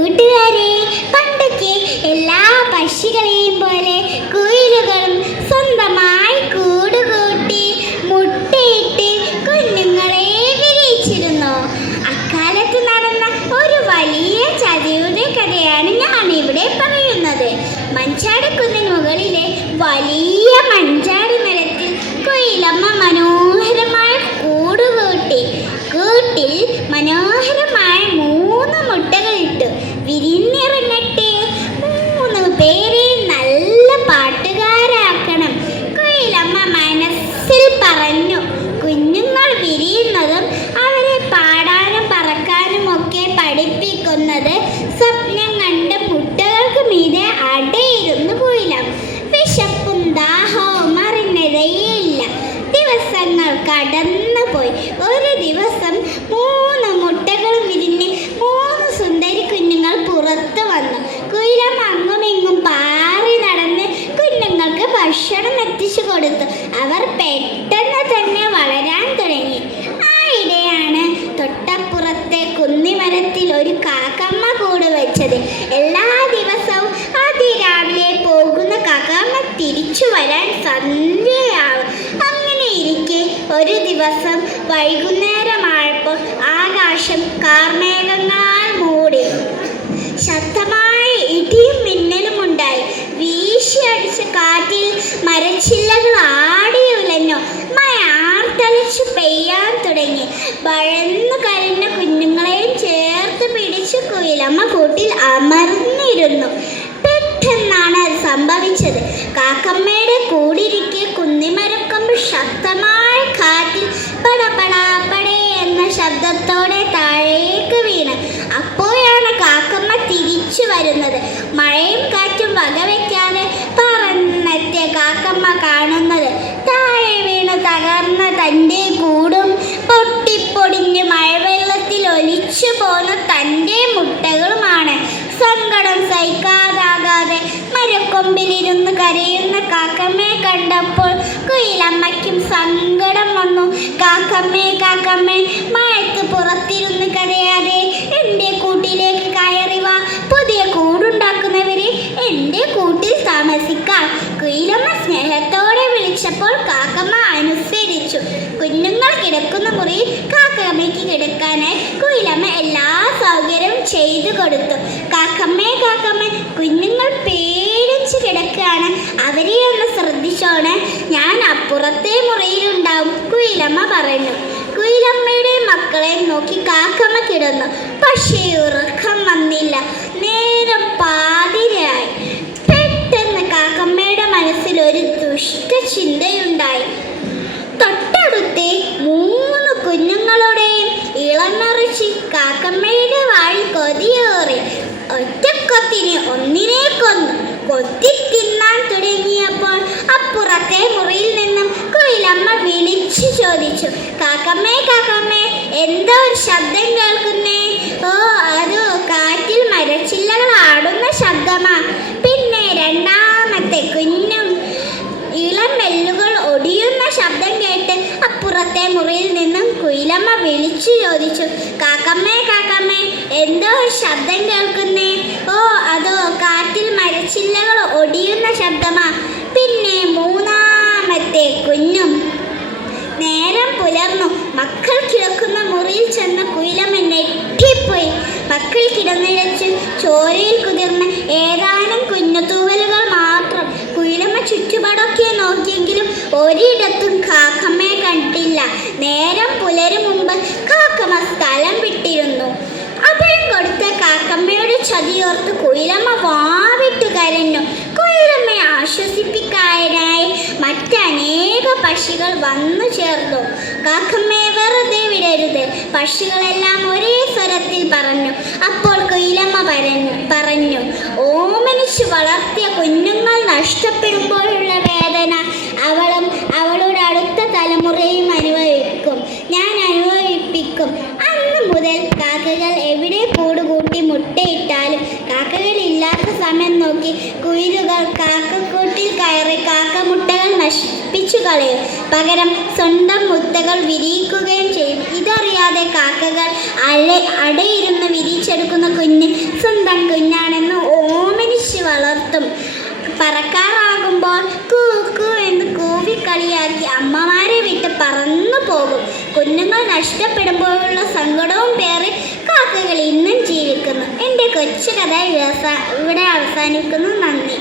കൂട്ടുകാരെ, പണ്ടൊക്കെ എല്ലാ പക്ഷികളെയും പോലെ കുയിലുകളും സ്വന്തമായി കൂടുകൂട്ടി മുട്ടയിട്ട് കുഞ്ഞുങ്ങളെ വിരിയിച്ചിരുന്നു. അക്കാലത്ത് നടന്ന ഒരു വലിയ ചതിയുടെ കഥയാണ് ഞാൻ ഇവിടെ പറയുന്നത്. മഞ്ചാടിക്കുന്നിന് മുകളിലെ വലിയ മഞ്ചാടി മരത്തിൽ കുയിലമ്മ മനോഹരമായ കൂടുകൂട്ടി. കൂട്ടിൽ മനോഹരമായ 3 മുട്ടകൾ ഇട്ടു. വിരിഞ്ഞിറങ്ങട്ടെ, 3 പേരെ നല്ല പാട്ടുകാരാക്കണം. കുയിലമ്മ മനസ്സിൽ പറഞ്ഞു. കുഞ്ഞുങ്ങൾ വിരിയുന്നതും അവരെ പാടാനും പറക്കാനും ഒക്കെ പഠിപ്പിക്കുന്നത് സ്വപ്നം കണ്ട മുട്ടകൾക്ക് മീതെ അടയിരുന്നു കുയിലമ്മ. വിശപ്പും ദാഹവും അറിഞ്ഞതേയില്ല. ദിവസങ്ങൾ കടന്നുപോയി. ഒരു ദിവസം 3 മുട്ടകളും വിരിഞ്ഞ് 3 സുന്ദരി കുഞ്ഞുങ്ങൾ പുറത്തു വന്നു. കുയിലമ്മ അങ്ങുമിങ്ങും പാറി നടന്ന് കുഞ്ഞുങ്ങൾക്ക് ഭക്ഷണം എത്തിച്ചു കൊടുത്തു. അവർ പെട്ടെന്ന് തന്നെ വളരാൻ തുടങ്ങി. ആയിടെയാണ് തൊട്ടപ്പുറത്തെ കുന്നിമരത്തിൽ ഒരു കാക്കമ്മ കൂട് വെച്ചത്. എല്ലാ ദിവസവും അതിരാവിലെ പോകുന്ന കാക്കമ്മ തിരിച്ചു വരാൻ സന്ധ്യയാവും. അങ്ങനെ ഇരിക്കെ ഒരു ദിവസം വൈകുന്നേരമായപ്പോൾ ആകാശം കാർമേഘങ്ങളാൽ മൂടി. ശക്തമായ ഇടിയും മിന്നലും ഉണ്ടായി. വീശിയടിച്ച കാറ്റിൽ മരച്ചില്ലകൾ ആടി ഉലഞ്ഞു. മഴ ആർത്തലച്ചു പെയ്യാൻ തുടങ്ങി. ഭയന്നു കരഞ്ഞ കുഞ്ഞുങ്ങളെയും ചേർത്ത് പിടിച്ച് കുയിലമ്മ കൂട്ടിൽ അമർന്നിരുന്നു. പെട്ടെന്നാണ് അത് സംഭവിച്ചത്. കാക്കമ്മയുടെ കൂടിരിക്കെ കുന്നിമരക്കൊമ്പ് ശക്തമായ കാറ്റിൽ പടപടാപ്പടേ എന്ന ശബ്ദത്തോടെ താഴേക്ക് വീണ്. അപ്പോഴാണ് കാക്കമ്മ തിരിച്ചു വരുന്നത്. മഴയും കാറ്റും വകവയ്ക്കാതെ പറന്നെത്തിയ കാക്കമ്മ കാണുന്നത് താഴെ വീണ് തകർന്ന തൻ്റെ കൂടും പൊട്ടിപ്പൊടിഞ്ഞ് മഴവെള്ളത്തിൽ ഒലിച്ചു പോന്ന തൻ്റെ മുട്ടകളുമാണ്. സങ്കടം സഹിക്കാതാകാതെ മരക്കൊമ്പിലിരുന്ന് കരയുന്ന കാക്കമ്മയെ കണ്ടപ്പോൾ കുയിലമ്മയ്ക്കും സങ്കടം വന്നു. കാക്കമ്മേ, കാക്കമ്മേ, മഴയ്ക്ക് പുറത്തിരുന്ന് കരയാതെ എൻ്റെ കൂട്ടിലേക്ക് കയറി വാ. പുതിയ കൂടുണ്ടാക്കുന്നവരെ എൻ്റെ കൂട്ടിൽ താമസിക്കാം. കുയിലമ്മ സ്നേഹത്തോടെ വിളിച്ചപ്പോൾ കാക്കമ്മ അനുസരിച്ചു. കുഞ്ഞുങ്ങൾ കിടക്കുന്ന മുറിയിൽ കാക്കമ്മയ്ക്ക് കിടക്കാനായി കുയിലമ്മ എല്ലാ സൗകര്യവും ചെയ്തു കൊടുത്തു. കാക്കമ്മേ, കാക്കമ്മേ, കുഞ്ഞുങ്ങൾ പേടിച്ച് കിടക്കുകയാണ്. അവരെ ഒന്ന് ശ്രദ്ധിച്ചോണേ, ഞാൻ അപ്പുറത്തെ മുറിയിലുണ്ടാവും, കുയിലമ്മ പറഞ്ഞു. കുയിലമ്മയുടെ മക്കളെ നോക്കി കാക്കമ്മ കിടന്നു. പക്ഷേ ഉറക്കം വന്നില്ല. നേരം പാതിരായി. പെട്ടെന്ന് കാക്കമ്മയുടെ മനസ്സിൽ ഒരു ദുഷ്ട ചിന്തയുണ്ടായി. തൊട്ടടുത്തെ 3 കുഞ്ഞുങ്ങളുടെയും ഇളമറിച്ച് കാക്കമ്മയുടെ വായിൽ കൊതിയേറി. ഒറ്റക്കൊത്തിന് ഒന്നിനെ കൊന്നു. കൊത്തി തിന്നാൻ തുടങ്ങിയപ്പോൾ അപ്പുറത്തെ മുറിയിൽ നിന്നും കുയിലമ്മ വിളിച്ചു ചോദിച്ചു. കാക്കമ്മേ, കാക്കമ്മേ, എന്തോ ഒരു ശബ്ദം കേൾക്കുന്നേ? ഓ, അതോ കാറ്റിൽ മരച്ചില്ലകൾ ആടുന്ന ശബ്ദമാ. പിന്നെ രണ്ടാമത്തെ കുഞ്ഞും ഇളമെല്ലുകൾ ഒടിയുന്ന ശബ്ദം കേട്ട് അപ്പുറത്തെ മുറിയിൽ നിന്നും കുയിലമ്മ വിളിച്ചു ചോദിച്ചു. കാക്കമ്മേ, കാക്കമ്മേ, എന്തോ ശബ്ദം കേൾക്കുന്നേ? ഓ, അതോ കാറ്റിൽ മരച്ചില്ലകൾ ഒടിയുന്ന ശബ്ദമാ. പിന്നെ മൂന്നാമത്തെ കുഞ്ഞും. നേരം പുലർന്നു. മക്കൾ കിടക്കുന്ന മുറിയിൽ ചെന്ന കുയിലമ്മ ഞെട്ടിപ്പോയി. മക്കൾ കിടന്നിടച്ച് ചോരയിൽ കുതിർന്ന ഏതാനും കുഞ്ഞു തൂവലുകൾ മാത്രം. കുയിലമ്മ ചുറ്റുപാടൊക്കെ നോക്കിയെങ്കിലും ഒരിടത്തും കാക്കമ്മയെ കണ്ടില്ല. നേരം പുലരും മുമ്പ് കാക്കമ്മ സ്ഥലം വിട്ടിരുന്നു. അഭയം കൊടുത്ത കാക്കമ്മയുടെ ചതിയോർത്ത് കുയിലമ്മ വാവിട്ട് കരഞ്ഞു. കുയിലമ്മയെ ആശ്വസിപ്പിക്കാനായി മറ്റനേക പക്ഷികൾ വന്നു ചേർന്നു. കാക്കമ്മയെ വെറുതെ വിടരുത്, പക്ഷികളെല്ലാം ഒരേ സ്വരത്തിൽ പറഞ്ഞു. അപ്പോൾ കുയിലമ്മ പറഞ്ഞു, ഓമനിച്ച് വളർത്തിയ കുഞ്ഞുങ്ങൾ നഷ്ടപ്പെടുമ്പോഴുള്ള വേദന അവളും അവളുടെ അടുത്ത തലമുറയും അനുഭവിക്കും. ഞാൻ അനുഭവിപ്പിക്കും. അന്ന് മുതൽ കാക്കകൾ എവിടെ കൂടുകൂട്ടി മുട്ടയിട്ടാലും കാക്കകളില്ലാത്ത സമയം നോക്കി കുയിലുകൾ കാക്കക്കൂട്ടിൽ കയറി കാക്കമുട്ടകൾ നശിപ്പിച്ചു കളയും. പകരം സ്വന്തം മുട്ടകൾ വിരിയിക്കുകയും ചെയ്യും. ഇതറിയാതെ കാക്കകൾ അടയിരുന്ന് വിരിച്ചെടുക്കുന്ന കുഞ്ഞ് സ്വന്തം കുഞ്ഞാണെന്ന് ഓമനിച്ച് വളർത്തും. പറക്കാറാകുമ്പോൾ കൂ കൂ എന്ന് കൂവി കളിയാക്കി അമ്മമാരെ വിട്ട് പറന്നു പോകും. കുഞ്ഞുങ്ങൾ നഷ്ടപ്പെടുമ്പോഴുള്ള സങ്കടവും പേറി കാക്കകൾ ഇന്നും ജീവിക്കുന്നു. എൻ്റെ കൊച്ചു കഥ ഇവിടെ അവസാനിക്കുന്നു. നന്ദി.